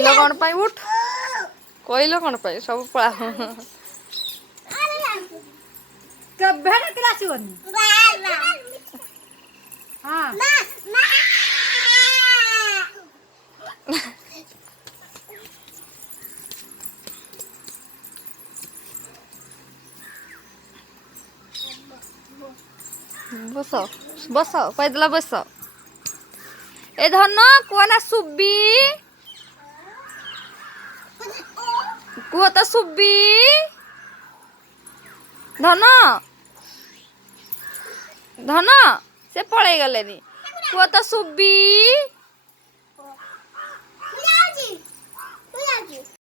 କହିଲ କ'ଣ ପାଇଁ ଉଠ କହିଲ କ'ଣ ପାଇଁ ସବୁ ପଳା କେବେ ଡାକିଲେ ଆସିବନି ହଁ ବସ ବସ କହିଦେଲା ବସ ଏ ଧନ କୁହ ନା ସୁବି କୁହ ତ ସୁବି ଧନ ଧନ ସେ ପଳେଇ ଗଲେନି କୁହ ତ ସୁବି